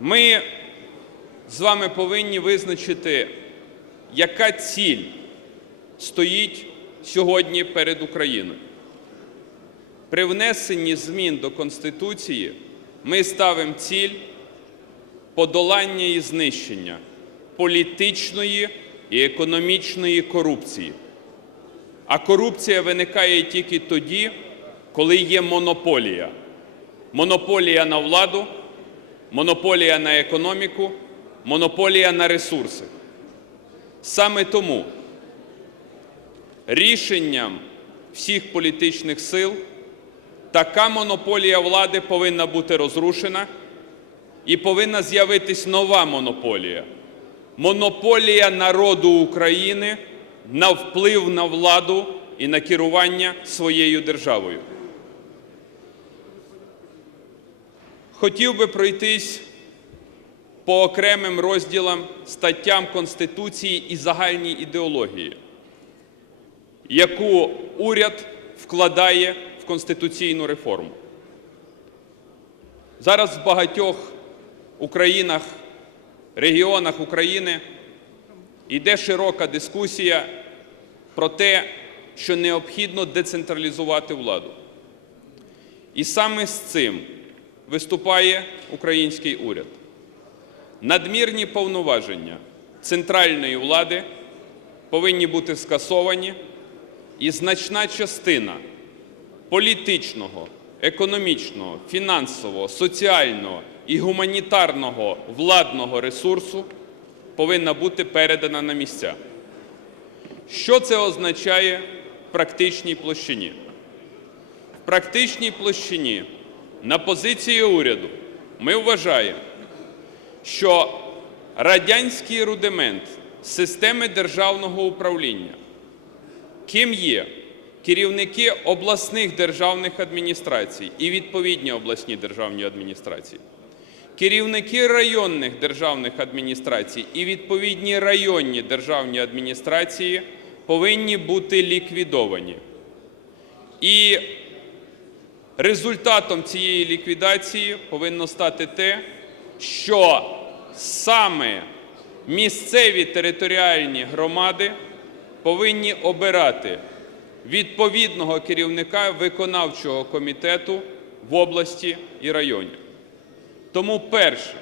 Ми з вами повинні визначити, яка ціль стоїть сьогодні перед Україною. При внесенні змін до Конституції ми ставимо ціль подолання і знищення політичної і економічної корупції. А корупція виникає тільки тоді, коли є монополія. Монополія на владу, монополія на економіку, монополія на ресурси. Саме тому рішенням всіх політичних сил така монополія влади повинна бути розрушена і повинна з'явитись нова монополія монополія народу України на вплив на владу і на керування своєю державою. Хотів би пройтись по окремим розділам статтям Конституції і загальній ідеології, яку уряд вкладає в конституційну реформу. Зараз в багатьох Українах, регіонах України йде широка дискусія про те, що необхідно децентралізувати владу. І саме з цим виступає український уряд. Надмірні повноваження центральної влади повинні бути скасовані, і значна частина політичного, економічного, фінансового, соціального і гуманітарного владного ресурсу повинна бути передана на місця. Що це означає в практичній площині? В практичній площині на позиції уряду ми вважаємо, що радянський рудимент системи державного управління, ким є керівники обласних державних адміністрацій і відповідні обласні державні адміністрації, керівники районних державних адміністрацій і відповідні районні державні адміністрації повинні бути ліквідовані. І результатом цієї ліквідації повинно стати те, що саме місцеві територіальні громади повинні обирати відповідного керівника виконавчого комітету в області і районі. Тому перше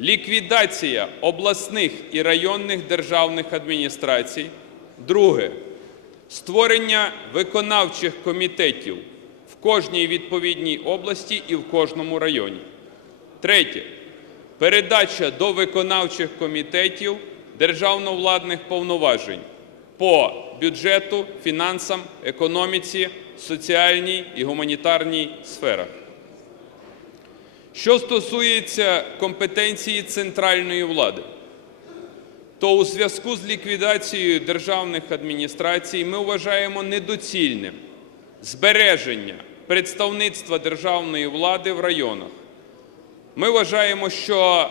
ліквідація обласних і районних державних адміністрацій. Друге створення виконавчих комітетів кожній відповідній області і в кожному районі. Третє передача до виконавчих комітетів державно-владних повноважень по бюджету, фінансам, економіці, соціальній і гуманітарній сферах. Що стосується компетенції центральної влади, то у зв'язку з ліквідацією державних адміністрацій ми вважаємо недоцільним збереження представництва державної влади в районах. Ми вважаємо, що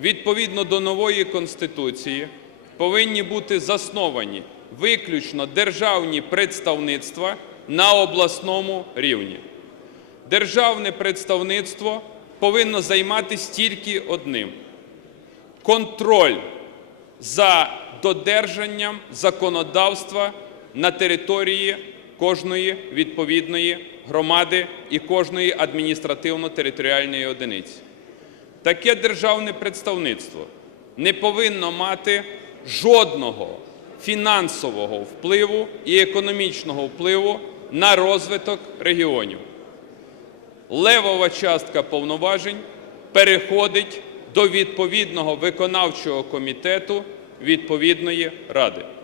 відповідно до нової Конституції повинні бути засновані виключно державні представництва на обласному рівні. Державне представництво повинно займатися тільки одним контроль за додержанням законодавства на території кожної відповідної громади і кожної адміністративно-територіальної одиниці. Таке державне представництво не повинно мати жодного фінансового впливу і економічного впливу на розвиток регіонів. Левова частка повноважень переходить до відповідного виконавчого комітету відповідної ради.